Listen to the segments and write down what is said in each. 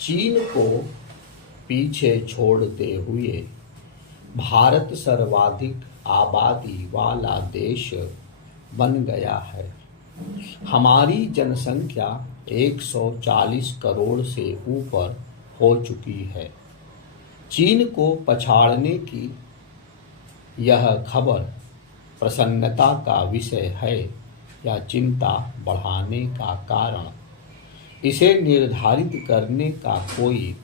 चीन को पीछे छोड़ते हुए भारत सर्वाधिक आबादी वाला देश बन गया है। हमारी जनसंख्या 140 करोड़ से ऊपर हो चुकी है। चीन को पछाड़ने की यह खबर प्रसन्नता का विषय है या चिंता बढ़ाने का कारण, इसे निर्धारित करने का कोई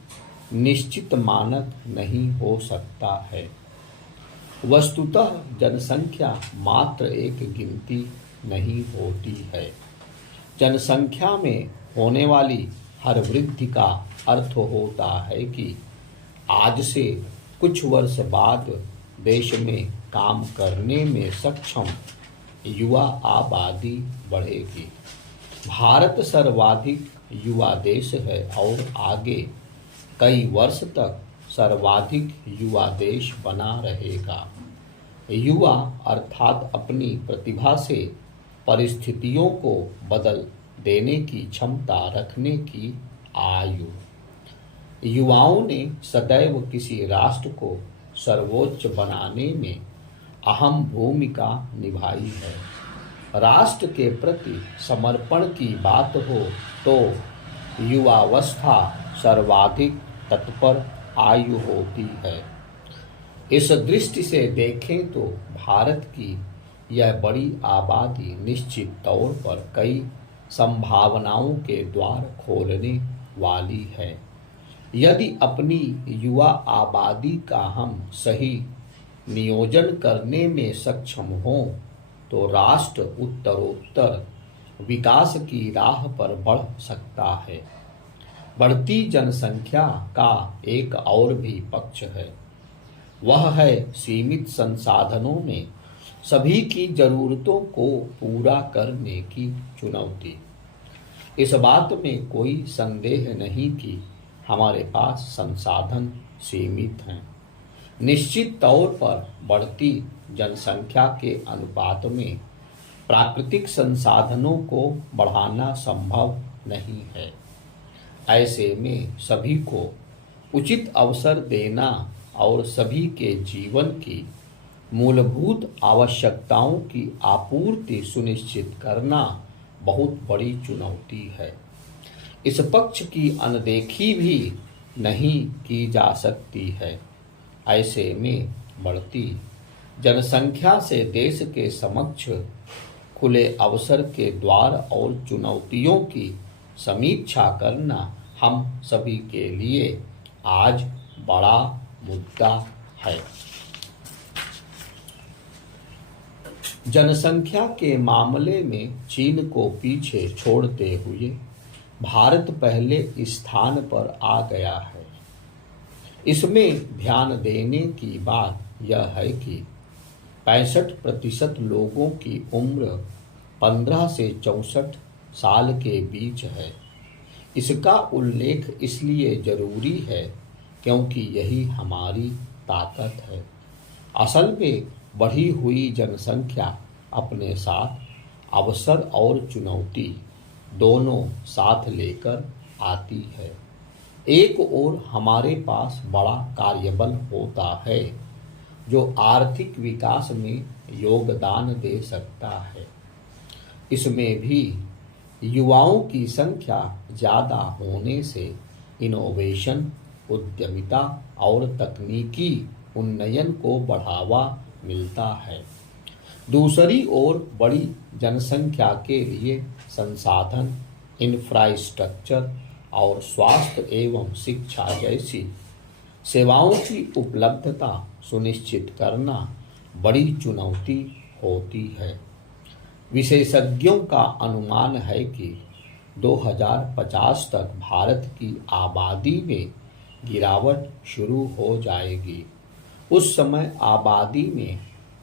निश्चित मानक नहीं हो सकता है। वस्तुतः जनसंख्या मात्र एक गिनती नहीं होती है। जनसंख्या में होने वाली हर वृद्धि का अर्थ होता है कि आज से कुछ वर्ष बाद देश में काम करने में सक्षम युवा आबादी बढ़ेगी। भारत सर्वाधिक युवा देश है और आगे कई वर्ष तक सर्वाधिक युवा देश बना रहेगा। युवा अर्थात अपनी प्रतिभा से परिस्थितियों को बदल देने की क्षमता रखने की आयु। युवाओं ने सदैव किसी राष्ट्र को सर्वोच्च बनाने में अहम भूमिका निभाई है। राष्ट्र के प्रति समर्पण की बात हो तो युवावस्था सर्वाधिक तत्पर आयु होती है। इस दृष्टि से देखें तो भारत की यह बड़ी आबादी निश्चित तौर पर कई संभावनाओं के द्वार खोलने वाली है। यदि अपनी युवा आबादी का हम सही नियोजन करने में सक्षम हों तो राष्ट्र उत्तरोत्तर विकास की राह पर बढ़ सकता है। बढ़ती जनसंख्या का एक और भी पक्ष है, वह है सीमित संसाधनों में सभी की जरूरतों को पूरा करने की चुनौती। इस बात में कोई संदेह नहीं कि हमारे पास संसाधन सीमित हैं। निश्चित तौर पर बढ़ती जनसंख्या के अनुपात में प्राकृतिक संसाधनों को बढ़ाना संभव नहीं है। ऐसे में सभी को उचित अवसर देना और सभी के जीवन की मूलभूत आवश्यकताओं की आपूर्ति सुनिश्चित करना बहुत बड़ी चुनौती है। इस पक्ष की अनदेखी भी नहीं की जा सकती है। ऐसे में बढ़ती जनसंख्या से देश के समक्ष खुले अवसर के द्वार और चुनौतियों की समीक्षा करना हम सभी के लिए आज बड़ा मुद्दा है। जनसंख्या के मामले में चीन को पीछे छोड़ते हुए भारत पहले स्थान पर आ गया है। इसमें ध्यान देने की बात यह है कि 65% लोगों की उम्र 15 से 64 साल के बीच है। इसका उल्लेख इसलिए जरूरी है क्योंकि यही हमारी ताकत है। असल में बढ़ी हुई जनसंख्या अपने साथ अवसर और चुनौती दोनों साथ लेकर आती है। एक ओर हमारे पास बड़ा कार्यबल होता है जो आर्थिक विकास में योगदान दे सकता है। इसमें भी युवाओं की संख्या ज़्यादा होने से इनोवेशन, उद्यमिता और तकनीकी उन्नयन को बढ़ावा मिलता है। दूसरी ओर बड़ी जनसंख्या के लिए संसाधन, इंफ्रास्ट्रक्चर और स्वास्थ्य एवं शिक्षा जैसी सेवाओं की उपलब्धता सुनिश्चित करना बड़ी चुनौती होती है। विशेषज्ञों का अनुमान है कि 2050 तक भारत की आबादी में गिरावट शुरू हो जाएगी। उस समय आबादी में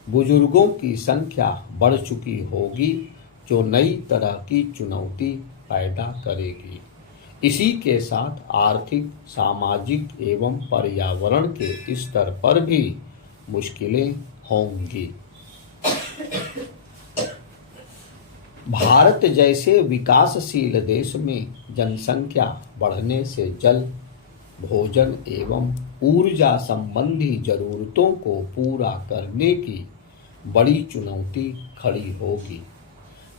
बुजुर्गों की संख्या बढ़ चुकी होगी जो नई तरह की चुनौती पैदा करेगी। इसी के साथ आर्थिक, सामाजिक एवं पर्यावरण के स्तर पर भी मुश्किलें होंगी। भारत जैसे विकासशील देश में जनसंख्या बढ़ने से जल, भोजन एवं ऊर्जा संबंधी जरूरतों को पूरा करने की बड़ी चुनौती खड़ी होगी।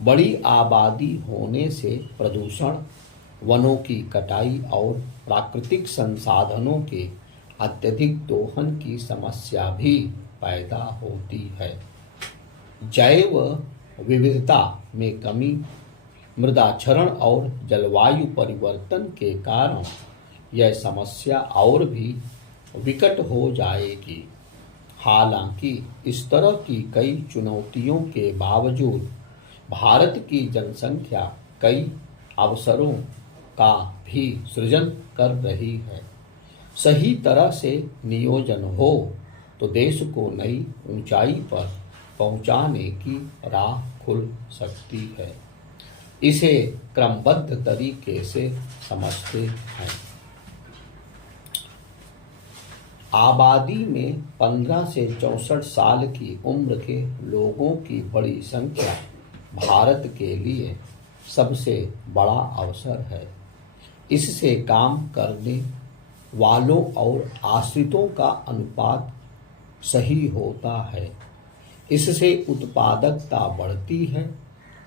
बड़ी आबादी होने से प्रदूषण, वनों की कटाई और प्राकृतिक संसाधनों के अत्यधिक दोहन की समस्या भी पैदा होती है। जैव विविधता में कमी, मृदा क्षरण और जलवायु परिवर्तन के कारण यह समस्या और भी विकट हो जाएगी। हालांकि इस तरह की कई चुनौतियों के बावजूद भारत की जनसंख्या कई अवसरों का भी सृजन कर रही है। सही तरह से नियोजन हो तो देश को नई ऊंचाई पर पहुंचाने की राह खुल सकती है। इसे क्रमबद्ध तरीके से समझते हैं। आबादी में 15 से 64 साल की उम्र के लोगों की बड़ी संख्या भारत के लिए सबसे बड़ा अवसर है। इससे काम करने वालों और आश्रितों का अनुपात सही होता है। इससे उत्पादकता बढ़ती है,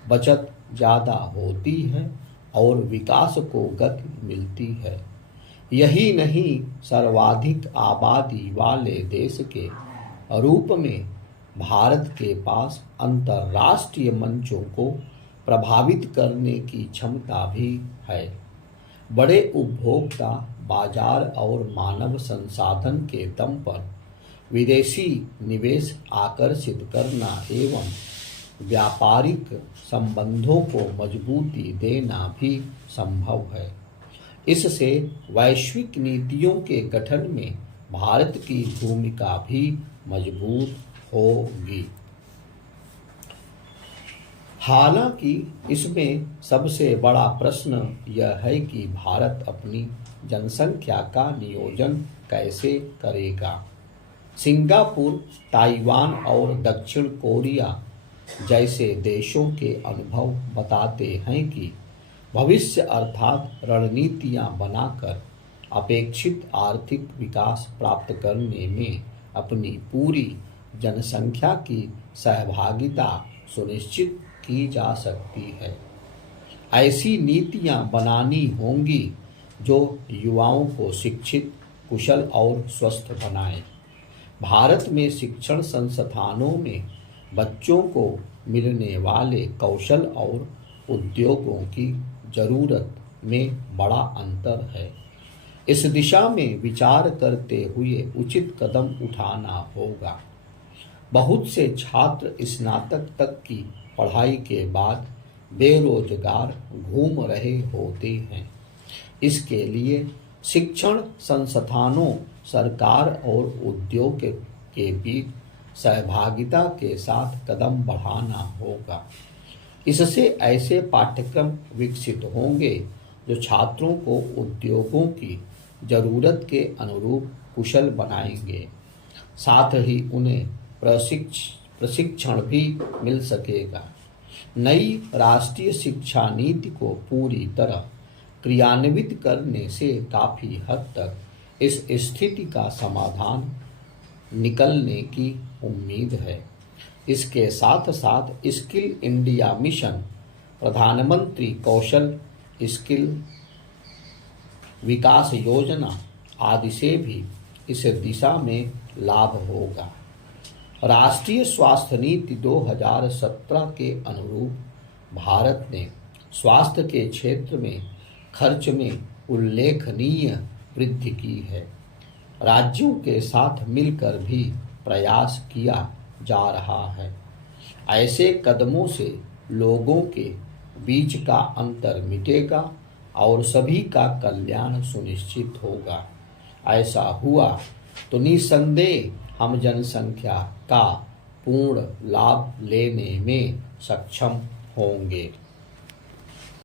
बचत ज़्यादा होती है और विकास को गति मिलती है। यही नहीं, सर्वाधिक आबादी वाले देश के रूप में भारत के पास अंतर्राष्ट्रीय मंचों को प्रभावित करने की क्षमता भी है। बड़े उपभोक्ता बाजार और मानव संसाधन के दम पर विदेशी निवेश आकर्षित करना एवं व्यापारिक संबंधों को मजबूती देना भी संभव है। इससे वैश्विक नीतियों के गठन में भारत की भूमिका भी मजबूत होगी। हालांकि इसमें सबसे बड़ा प्रश्न यह है कि भारत अपनी जनसंख्या का नियोजन कैसे करेगा। सिंगापुर, ताइवान और दक्षिण कोरिया जैसे देशों के अनुभव बताते हैं कि भविष्य अर्थात रणनीतियां बनाकर अपेक्षित आर्थिक विकास प्राप्त करने में अपनी पूरी जनसंख्या की सहभागिता सुनिश्चित की जा सकती है। ऐसी नीतियां बनानी होंगी जो युवाओं को शिक्षित, कुशल और स्वस्थ बनाएं। भारत में शिक्षण संस्थानों में बच्चों को मिलने वाले कौशल और उद्योगों की जरूरत में बड़ा अंतर है। इस दिशा में विचार करते हुए उचित कदम उठाना होगा। बहुत से छात्र स्नातक तक की पढ़ाई के बाद बेरोजगार घूम रहे होते हैं। इसके लिए शिक्षण संस्थानों, सरकार और उद्योग के बीच सहभागिता के साथ कदम बढ़ाना होगा। इससे ऐसे पाठ्यक्रम विकसित होंगे जो छात्रों को उद्योगों की जरूरत के अनुरूप कुशल बनाएंगे। साथ ही उन्हें प्रशिक्षण भी मिल सकेगा। नई राष्ट्रीय शिक्षा नीति को पूरी तरह क्रियान्वित करने से काफ़ी हद तक इस स्थिति का समाधान निकलने की उम्मीद है। इसके साथ साथ स्किल इंडिया मिशन, प्रधानमंत्री कौशल स्किल विकास योजना आदि से भी इस दिशा में लाभ होगा। राष्ट्रीय स्वास्थ्य नीति 2017 के अनुरूप भारत ने स्वास्थ्य के क्षेत्र में खर्च में उल्लेखनीय वृद्धि की है। राज्यों के साथ मिलकर भी प्रयास किया जा रहा है। ऐसे कदमों से लोगों के बीच का अंतर मिटेगा और सभी का कल्याण सुनिश्चित होगा। ऐसा हुआ तो निसंदेह हम जनसंख्या का पूर्ण लाभ लेने में सक्षम होंगे।